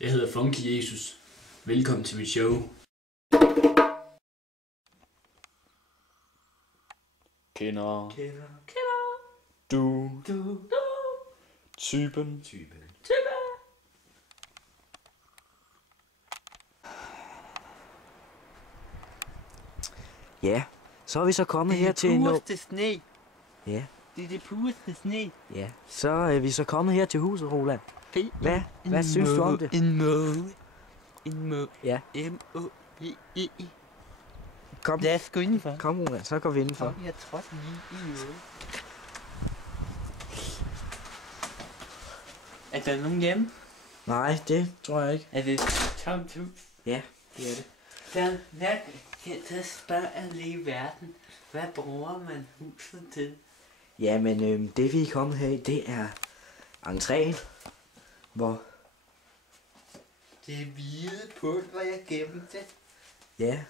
Jeg hedder Funky Jesus. Velkommen til mit show. Kender du typen? Ja, så er vi så kommet her til pureste sne. Ja, Det er det pureste sne. ja. Så er vi så kommet her til huset, Roland. Hvad synes du om det? En måge. En måge. Ja. M-O-V-E. Kom, Lad os gå indenfor. kom Roland, så går vi indenfor. Kom, jeg trådte lige i noget. Er der nogen hjemme? Nej, det tror jeg ikke. Er det tomt hus? Ja, det er det. Der spørger jeg lige i verden. Hvad bruger man huset til? Ja, men det vi er kommet her i, det er entréen, hvor, Det er hvide pulver, jeg gemte. ja,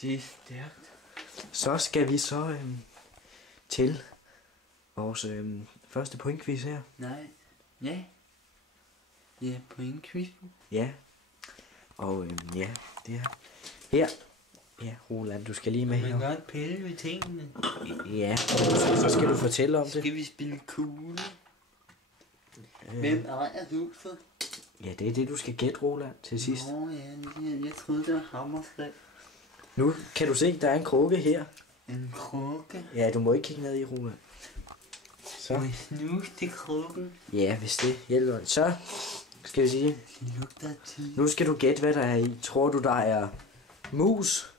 Det er stærkt. så skal vi så til vores første pointquiz her. Nej. Ja. Ja, på en quiz. Ja, og ja, det er her. Ja, Roland, du skal lige med Man kan her. godt pille ved tingene. Ja, så skal du fortælle om det. Skal vi spille kugle? Hvem ejer huset? Ja, det er det, du skal gætte, Roland, til sidst. Nå ja, jeg troede, det var hammerslag. Nu kan du se, der er en krukke her. En krukke. Ja, du må ikke kigge ned i, Roland. Så. Må jeg snuse til krukken? Ja, hvis det hjælper. Så skal vi sige, Det lugter til. nu skal du gætte, hvad der er i. Tror du, der er mus?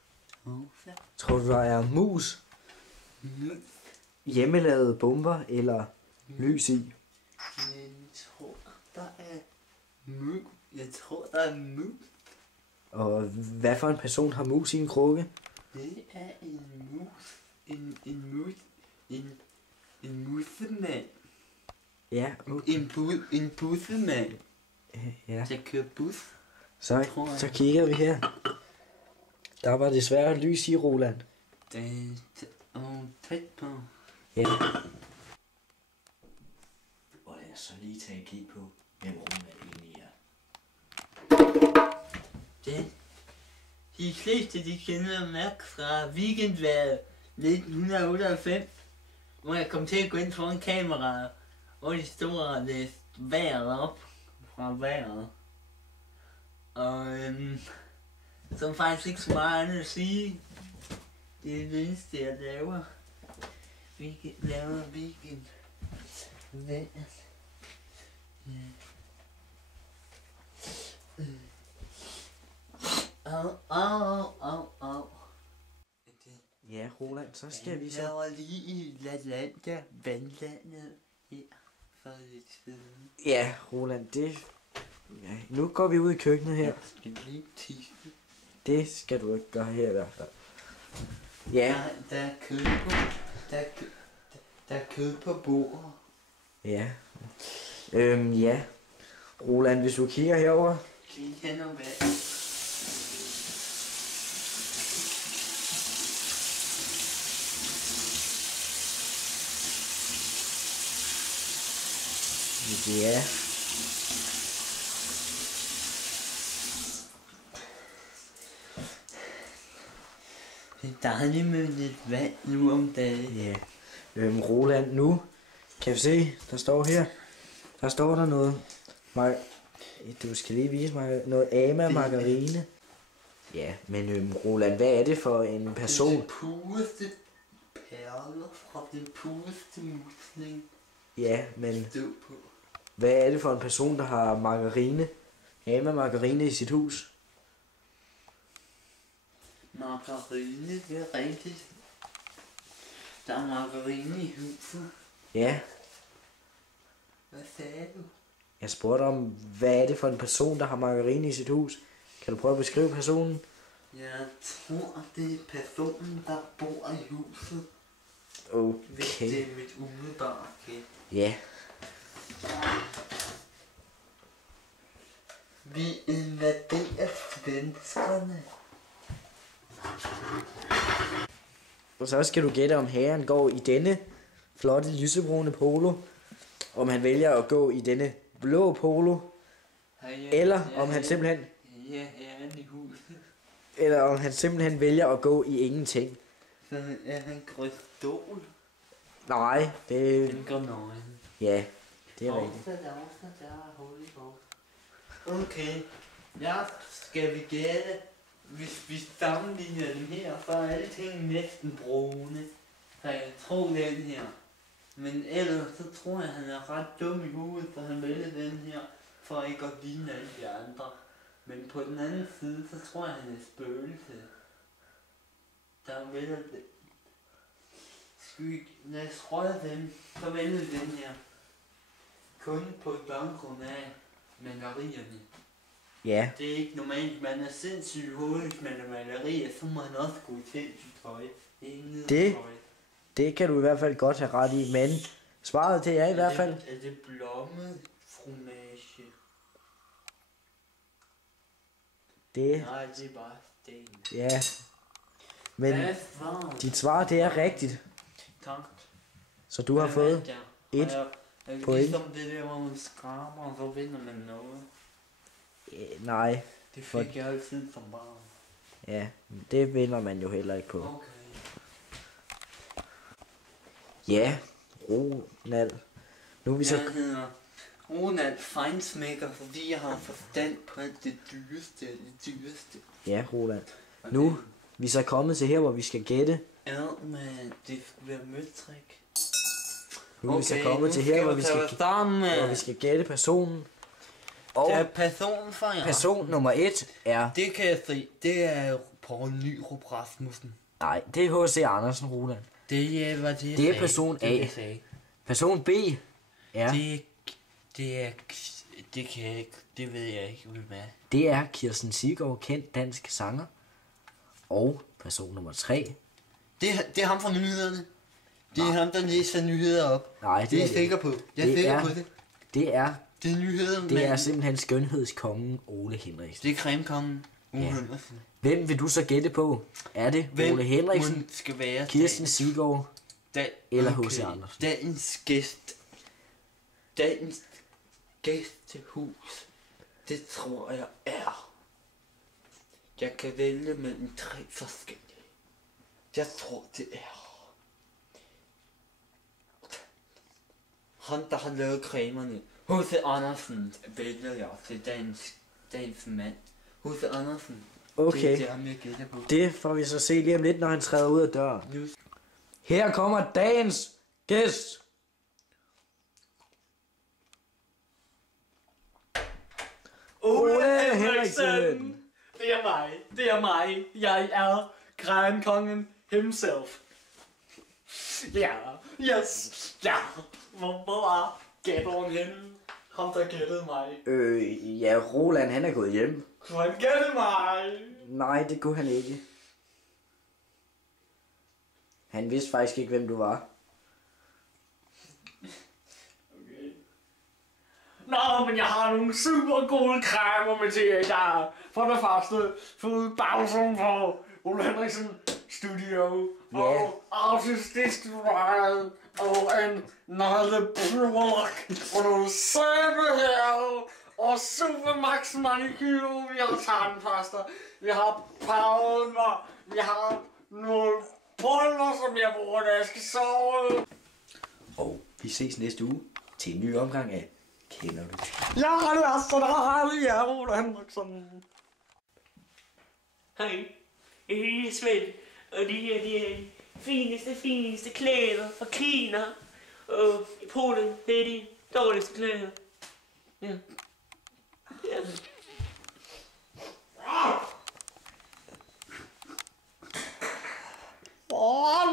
Tror du, der er mus, hjemmelavede bomber eller lys i? Jeg tror, der er mus. Jeg tror, der er mus. Og hvad for en person har mus i en krukke? Det er en mus. En mus. En musemand. Ja, okay. En bussemand. Ja. Jeg kører bus. Så kigger vi her. Der var desværre lys i, Roland. Det er tæt på. Ja. Og lad os så lige tage en kig på, hvem Roland egentlig er. De fleste de kender Mac fra weekendvejret 1998, hvor jeg kom til at gå ind foran kameraet, hvor de stod og læste vejret op fra vejret. Og så er faktisk ikke så meget andet at sige. Det er det eneste, jeg laver. Weekend. Vejret. Ja. Au. Ja, Roland, så skal vi Jeg så... var lige i LaLandia, vandlandet her for lidt siden. Ja, Roland, det... Ja, nu går vi ud i køkkenet her. Jeg skal lige tisse. Det skal du ikke gøre her i hvert fald. Ja, Der er kød på. Der er kød på bordet. ja. Ja. Roland, hvis du kigger herover. Kan I have noget vand? Ja. Det er dejligt med lidt vand nu om dagen. Ja. Roland, nu kan vi se, der står her. Der står der noget. Du skal lige vise mig noget Ama margarine. Ja, men Roland, hvad er det for en person? Det er pureste perler fra den pureste musling. Ja, men Stå på. hvad er det for en person, der har margarine? Ama margarine i sit hus? Margarine, det er rigtigt. Der er margarine i huset. Ja, Hvad sagde du? jeg spurgte om, hvad er det for en person, der har margarine i sit hus? Kan du prøve at beskrive personen? Jeg tror, det er personen, der bor i huset. Hvis Okay. det er mit umiddelbare gæt. Ja. Vi invaderer svenskerne. Og så skal du gætte, om herren går i denne flotte lysebrune polo, om han vælger at gå i denne blå polo, eller om han simpelthen eller om han simpelthen vælger at gå i ingenting. Så er han krystol. Nej, det Den går nøgen. ja, det er rigtigt. Der er hul i på. Okay. Ja, skal vi gætte? Hvis vi sammenligner dem her, så er alting næsten brune. Så jeg tror den her. Men ellers så tror jeg, han er ret dum i hovedet, for han vælger den her, for ikke at ligne alle de andre. Men på den anden side, så tror jeg, han er spøgelse. Der vælger det. Lad os røre dem, så vælger den her. Kun på baggrund af malerierne. Ja, Det er ikke normalt, man er sindssygt i hovedet, hvis man er malerier, så må han også gå i sindssygt tøj. Det- det kan du i hvert fald godt have ret i, men svaret det er i hvert fald... Er det blommefromage? Det, Nej, det er bare sten. ja. Men Hvad var dit svar, det er rigtigt. Tak. Så du har fået et point. point. Ligesom det der, hvor man skraber, og så vinder man noget. nej, Det fik jeg altid som barn. ja, det vinder man jo heller ikke på. Okay. Ja, Ronald. Nu er vi så... Jeg hedder Ronald Feinsmaker, fordi jeg har forstand på alt det dyreste af det dyreste. Ja, Roland. Nu er vi så kommet til her, hvor vi skal gætte. Ja, men det skulle være mødtrik. Nu er vi så kommet til her, hvor vi skal gætte personen. Og Det er personen for jer. person nummer 1 er... Det kan jeg se. Det er Poul Nyrup Rasmussen. Nej, det er H.C. Andersen, Roland. Det var det, jeg Det er sagde. person A. Det, jeg sagde. Person B er... Det kan jeg ikke. Det ved jeg ikke, hvem er. Det er Kirsten Siggaard, kendt dansk sanger. Og person nummer 3. Det er ham fra nyhederne. Det er ham, der læser nyheder op. Nej, Det det er er jeg sikker på. Jeg er Det sikker er- på det. Det er, Det er nyheder, det er simpelthen skønhedskongen Ole Henriksen. Det er cremekongen. Ja. Henriksen. Hvem vil du så gætte på? Er det Ole Henriksen, skal være Kirsten Siggaard eller H.C. Andersen? Dagens gæst. Dagens gæstehus. Det tror jeg er. Jeg kan vælge mellem 3 forskellige. Jeg tror det er. Han, der har lavet cremerne. H.C. Andersen vælger jeg til dagens mand. H.C. Andersen. Okay, Det er ham, jeg gætter på. det får vi så se lige om lidt, når han træder ud af døren. Nu Her kommer dagens gæst. Ole Henriksen. Det er mig. Det er mig. Jeg er cremekongen himself. Ja. Yes. Ja. Hvor er gætteren henne? Ham der gættede mig. Ja, Roland han er gået hjem. Kunne han gætte mig? Nej, det kunne han ikke. Han vidste faktisk ikke, hvem du var. Okay. Nå, men jeg har nogle super gode cremer med til jer i dag. For det første, fået bagsum på Ole Henriksen Studio. Ja. Og artistisk ride. Og en nalleplurk. Og nogle sæbe her. Og super max manicure. Vi har tandpasta. Vi har powder. Vi har nogle pulver, som jeg bruger, når jeg skal sove. Og vi ses næste uge til en ny omgang af Kender du? Jeg har det altså, der har det, ja, Ole Henriksen. Hej, det er Svend, og det her det er de fineste klæder fra Kina. Og i Polen, det er de dårligste klæder. Ja. Ja. Åh,